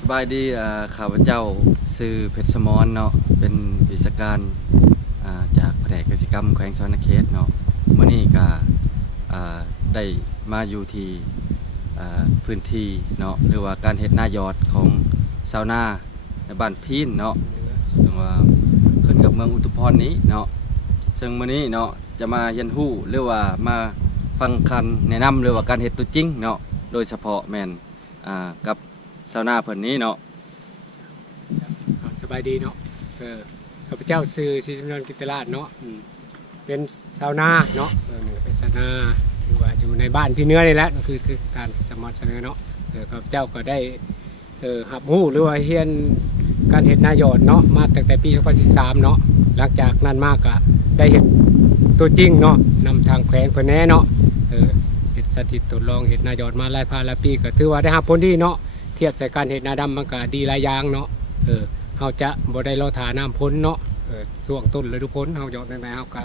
สบายดีข้าพเจ้าซื้อเพชรสมรเนาะเป็นวิศการจากแผนกเกษตรกรรมแขวงสวรรณเขตเนาะเมื่อนี้ก็ได้มาอยู่ที่พื้นที่เนาะหรือว่าการเฮ็ดหน้ายอดของชาวนาในบ้านพีนเนาะซึ่งว่าขึ้นกับเมืองอุทุมพรนี้เนาะซึ่งมื้อนี้เนาะจะมาเรียนรู้หรือว่ามาฟังคันแนะนำหรือว่าการเฮ็ดตัวจริงเนาะโดยเฉพาะแม่นกับชาวนาเพิ่นนี้เนาะสบายดีเนาะข้าพเจ้าซื้อศรีจำนวนกิตติราชเนาะเป็นชาวนาเนาะเป็นชาวนาหรือว่าอยู่ในบ้านที่เนื้อนี่แหละก็คือการสมัครเสนอเนาะข้าพเจ้าก็ได้หับหู้หรือว่าเรียนการเห็นนายอดเนาะมาตั้งแต่ปี2013เนาะหลังจากนั้นมากก็ได้เห็นตัวจริงเนาะนำทางแขวงเพิ่นแน่เนาะเห็นสถิตทดลองเห็นนายอดมาหลายปีก็ถือว่าได้รับผลดีเนาะเทียบจากการเห็นนาดำมันก็ดีหลายอย่างเนาะเขาจะบ่ได้รอถาน้ำพ้นเนาะช่วงต้นฤดูฝนเขาหยอดไปเขาก็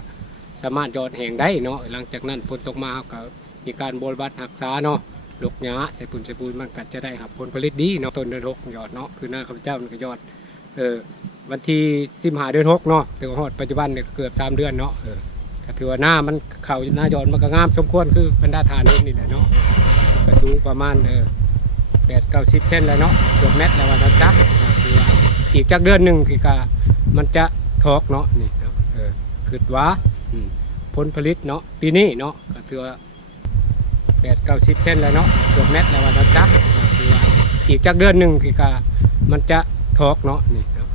สามารถหยอดแห้งได้เนาะหลังจากนั้นฝนตกมาเขาก็มีการบำบัดรักษาเนาะลกหญ้าใส่ปุ๋ยมันก็จะได้รับผลผลิตดีเนาะต้นเดือน6หยอดเนาะคือหน้าข้าพเจ้ามันก็หยอดวันที่15 เดือน 6เนาะถึงฮอดปัจจุบันเนี่ยเกือบ3 เดือนเนาะก็ถือว่าหน้ามันเข่าหน้าหยอดมันก็งามสมควรคือบรรดาฐานเองนี่แหละเนาะก็สูงประมาณ8-90 เซนแล้วเนาะเกือบเม็ดแล้วว่าซักคือว่าอีกจากเดือนหนึ่งคือก็มันจะทอกเนาะนี่เนาะคือว่าผลผลิตเนาะปีนี้เนาะก็ถือว่า8-90 เซนแล้วเนาะเกือบเม็ดแล้วว่าซักคือว่าอีกจากเดือนหนึ่งคือก็มันจะทอกเนาะนี่เนาะ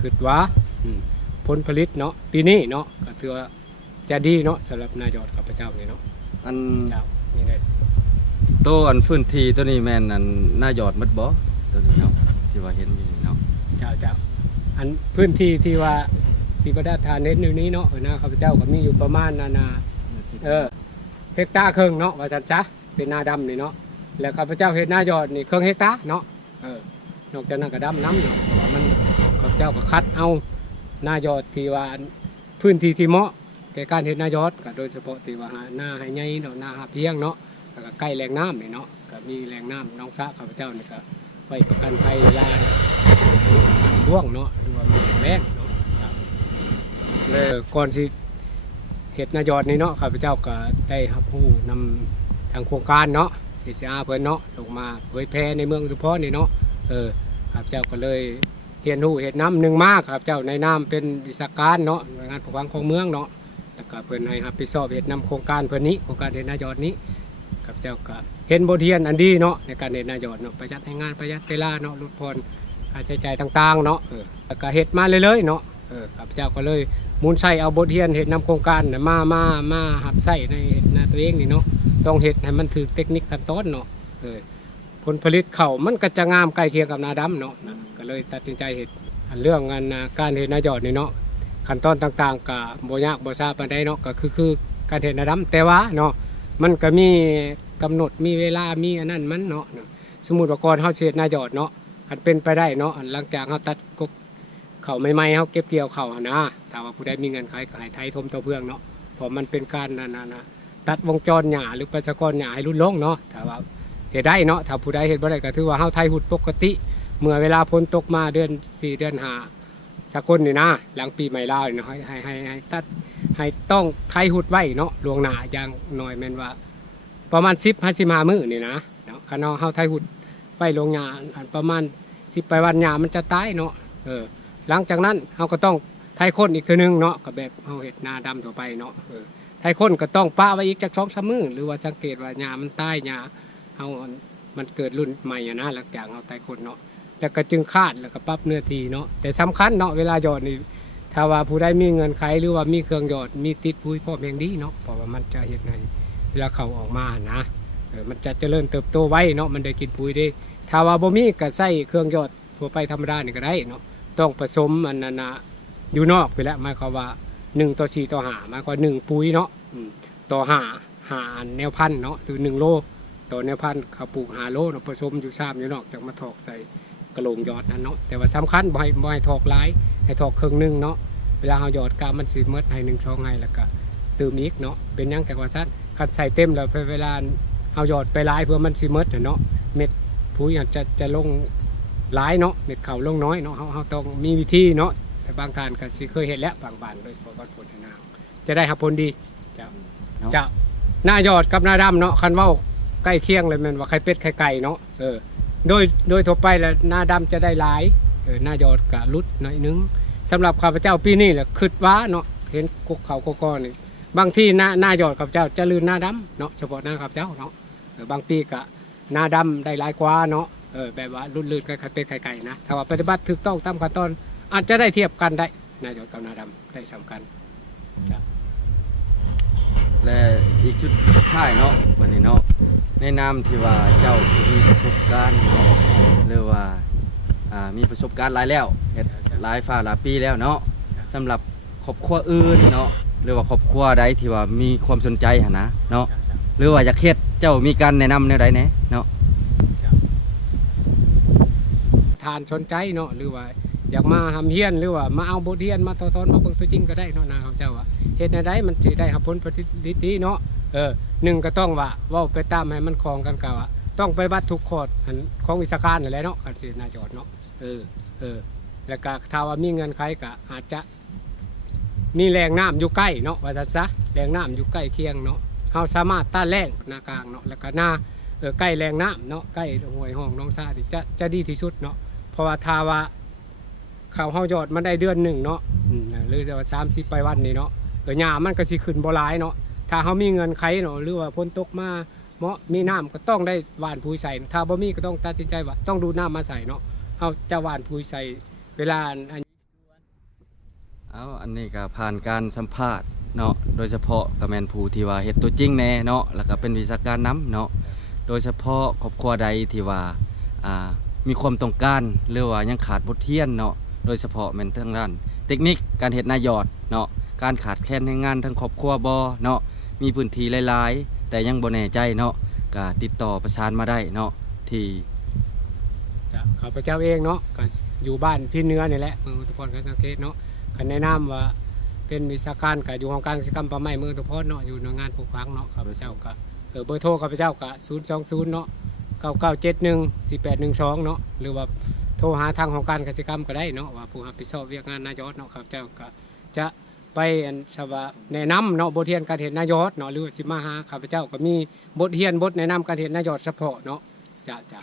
คือว่าผลผลิตเนาะปีนี้เนาะก็ถือว่าจะดีเนาะสำหรับนายอดข้าพเจ้านี่เนาะอันเจ้านี่ได้ตัวอันพื้นที่ตัวนี้แม่นอันหน้ายอดมัดบ่ตัวนี้เนาะที่ว่าเห็นอยู่นี่เนาะเจ้าอันพื้นที่ที่ว่าที่ประดาทานเน้นอยู่นี้เนาะนะข้าพเจ้าก็มีอยู่ประมาณนาเฮกตาร์ครึ่งเนาะว่าจันจ้ะเป็นนาดำนี่เนาะแล้วข้าพเจ้าเฮ็ดหน้ายอดนี่ครึ่งเฮกตาร์เนาะนอกจากนั้นก็ดำน้ำเนาะเพราะว่ามันข้าพเจ้าก็คัดเอาหน้ายอดที่ว่าพื้นที่ที่เหมาะแก่การเฮ็ดหน้ายอดก็โดยเฉพาะที่ว่าหน้าให้ใหญ่เนาะหน้าหาเพียงเนาะแล้วก็ใกล้แหล่งน้ำนี่เนาะก็มีแหล่งน้ำน้องสระข้าพเจ้านี่ก็ไว้ประกันภัยเวลาช่วงเนาะหรือว่ามีแรงเนาะก่อนสิเฮ็ดนายอดนี่เนาะข้าพเจ้าก็ได้รับผู้นำทางโครงการเนาะTCRเพิ่นเนาะลงมาเผยแพร่ในเมืองอุทุมพรนี่เนาะข้าพเจ้าก็เลยเรียนรู้เฮ็ดน้ำหนึ่งมากข้าพเจ้าในน้ำเป็นวิชาการเนาะหน่วยงานปกครองของเมืองเนาะแล้วก็เพิ่นให้รับผิดชอบเฮ็ดน้ำโครงการเพิ่นนี้โครงการเฮ็ดนายอดนี้ข้าพเจ้าก็เห็นบทเรียนอันดีเนาะในการเฮ็ดนายอดเนาะประหยัดให้งานประหยัดเวลาเนาะลดผ่อนค่าใช้จ่ายต่างๆเนาะแล้วก็เฮ็ดมาเรื่อยๆเนาะข้าพเจ้าก็เลยมูลใช้เอาบทเรียนเฮ็ดนำโครงการมาหับใช้ในหน้าตัวเองนี่เนาะต้องเฮ็ดให้มันถูกเทคนิคขั้นตอนเนาะผลผลิตข้าวมันก็จะงามใกล้เคียงกับนาดำเนาะก็เลยตัดสินใจเฮ็ดเรื่องงานการเฮ็ดนายอดนี่เนาะขั้นตอนต่างๆก็บ่ยากบ่ซาปานใดเนาะก็คือการเฮ็ดนาดำแต่ว่าเนาะมันก็มีกำหนดมีเวลามีอันนั้นมันเนาะสมมุติว่าก่อนเฮาเฮ็ดนายอดเนาะอันเป็นไปได้เนาะหลังจากเฮาตัดกกข้าวใหม่ๆเฮาเก็บเกี่ยวข้าวนะถ้าว่าผู้ใดมีเงินขายก็ให้ไถทมต่อเพื่องเนาะเพราะมันเป็นการตัดวงจรหญ้าหรือประชากรหญ้าให้ลดลงเนาะถ้าว่าเฮ็ดได้เนาะถ้าผู้ใดเฮ็ดบ่ได้ก็ถือว่าเฮาไถหุดปกติเมื่อเวลาฝนตกมาเดือน4 เดือน 5สกลนี่นะหลังปีใหม่ลาวนี่ให้ตัดให้ต้องไถหุดไว้เนาะล่วงหน้าอย่างน้อยแม่นว่าประมาณ10-15 มื้อนี่นะเนาะคันเฮาไถหุดไว้ลงหญ้าประมาณ10 ไปวันหญ้ามันจะตายเนาะหลังจากนั้นเฮาก็ต้องไถโค่นอีกทีนึงเนาะก็แบบเฮาเฮ็ดนาดำทั่วไปเนาะไถโค่นก็ต้องป้าไว้อีกจัก 2-3 มื้อหรือว่าสังเกตว่าหญ้ามันตายหญ้าเฮามันเกิดรุ่นใหม่นะหลังจากเฮาไถโค่นเนาะแล้วก็จึงคาดแล้วก็ปรับเนื้อที่เนาะแต่สำคัญเนาะเวลาหยอดนี่ถ้าว่าผู้ใดมีเงินไขหรือว่ามีเครื่องหยอดมีติดปุ๋ยพร้อมอย่างดีเนาะเพราะว่ามันจะเฮ็ดให้เวลาเขาออกมานะมันจะเจริญเติบโตไว้เนาะมันได้กินปุ๋ยได้ถ้าว่าบ่มีก็ใช้เครื่องหยอดทั่วไปธรรมดานี่ก็ได้เนาะต้องผสมอันนั้นอยู่นอกไปแล้วหมายความว่า1:4:5หมายความว่า1ปุ๋ยเนาะต่อ5แนวพันธุ์เนาะหรือ1 โลต่อแนวพันธุ์เขาปลูก5 โลเนาะผสมอยู่3อยู่นอกจากมาถอกใส่กระโหลกหยอดนั่นเนาะแต่ว่าสำคัญบ่ให้ถอกหลายให้ถอกครึ่งนึงเนาะเวลาเฮาหยอดกามันสิหมดให้1 ช่องให้แล้วก็เติมอีกเนาะเป็นหยังแต่ว่าซัดคันใส่เต็มแล้วเวลาเฮาหยอดไปหลายเพื่อมันสิหมดเนาะเม็ดปุ๋ยจะลง หลายเนาะเม็ดข้าวลงน้อยเนาะเฮาต้องมีวิธีเนาะแต่บางการก็สิเคยเห็นแล้วบางบ้านโดยเฉพาะบ้านผลนาจะได้รับผลดีเจ้าเจ้าหน้ายอดกับหน้าดำเนาะคันเว้าใกล้เคียงเลยแม่นว่าไข่เป็ดไข่ไก่เนาะโดยทั่วไปแล้วหน้าดำจะได้หลายหน้ายอดก็ลดหน่อยนึงสำหรับข้าพเจ้าปีนี้แหละคิดว่าเนาะเห็นกกเขากกนี่บางที่หน้ายอดข้าพเจ้าจะลื่นหน้าดำเนาะเฉพาะหน้าข้าพเจ้าเนาะบางปีก็หน้าดำได้หลายกว่าเนาะแบบว่ารุ่นลื่นไข่เป็ดไข่ไก่นะถ้าว่าปฏิบัติถูกต้องตามขั้นตอนอาจจะได้เทียบกันได้หน้ายอดกับหน้าดำได้สำคัญ และอีกจุดท้ายเนาะวันนี้เนาะในนามที่ว่าเจ้าผู้มีประสบการณ์เนาะหรือว่ามีประสบการณ์หลายแล้วเฮ็ดหลายฝ่าหลายปีแล้วเนาะสำหรับครอบครัวอื่นเนาะหรือว่าครอบครัวใดที่ว่ามีความสนใจหั่นนะเนาะหรือว่าอยากเฮ็ดเจ้ามีการแนะนำแนวใดแหน่เนาะ ทานสนใจเนาะหรือว่าอยากมาทำเฮียนหรือว่ามาเอาบทเรียนมาตอนมาเบิ่งตัวจริงก็ได้เนาะนะเขาเจ้าว่าเฮ็ดในใดมันสิได้รับผลผลิตดีเนาะหนึ่งก็ต้องว่าเว้าไปตามให้มันคล้องกันกับว่าต้องไปวัดทุกขอดของวิชาการนั่นแหละเนาะการสินาจอดเนาะแล้วก็ถ้าว่ามีเงินไขก็อาจจะมีแหล่งน้ำอยู่ใกล้เนาะว่าซั่นซะแหล่งน้ำอยู่ใกล้เคียงเนาะเฮาสามารถต้านแล้งหน้ากลางเนาะแล้วก็หน้าใกล้แหล่งน้ำเนาะใกล้ห้วยห้องน้องซ่านี่จะดีที่สุดเนาะเพราะว่าถ้าว่าข้าวเฮายอดมันได้เดือนหนึ่งเนาะหรือว่า30 ไปวันนี่เนาะหญ้ามันก็สิขึ้นบ่หลายเนาะถ้าเฮามีเงินไขเนาะหรือว่าฝนตกมาเหมาะมีน้ำก็ต้องได้หว่านปุ๋ยใส่ถ้าบ่มีก็ต้องตัดสินใจว่าต้องดูน้ำมาใส่เนาะเฮาจะหว่านปุ๋ยใส่เวลาอันนี้ก็ผ่านการสัมภาษณ์เนาะโดยเฉพาะกระแมนผู้ที่ว่าเฮ็ดตัวจริงแน่เนาะแล้วก็เป็นวิชาการนำเนาะโดยเฉพาะครอบครัวใดที่ว่ามีความต้องการหรือว่ายังขาดบทเรียนเนาะโดยเฉพาะแม่นทางด้านเทคนิคการเฮ็ดนายอดเนาะการขาดแคลนแรงงานทั้งครอบครัวบ่เนาะมีพื้นที่หลายๆแต่ยังบ่แน่ใจเนาะก็ติดต่อประสานมาได้เนาะที่ข้าพเจ้าเองเนาะก็อยู่บ้านพี่เนื้อนี่แหละเมืองอุทุพรการสังเกตเนาะคันแนะนำว่าเป็นวิชาการก็อยู่ของการกิจกรรมป่าไม้เมืองอุทุพรเนาะอยู่หน่วยงานปกครองเนาะข้าพเจ้าก็เบอร์โทรข้าพเจ้าก็020เนาะ99714812เนาะหรือว่าโทรหาทางของการกิจกรรมก็ได้เนาะว่าผู้รับผิดชอบเวียกงานนายอดเนาะข้าพเจ้าก็จะไปแนะนำเนาะบทเรียนการเฮ็ดนายอดเนาะหรือสิมาหาข้าพเจ้าก็มีบทเรียนบทแนะนำการเฮ็ดนายอดเฉพาะเนาะจ้ะ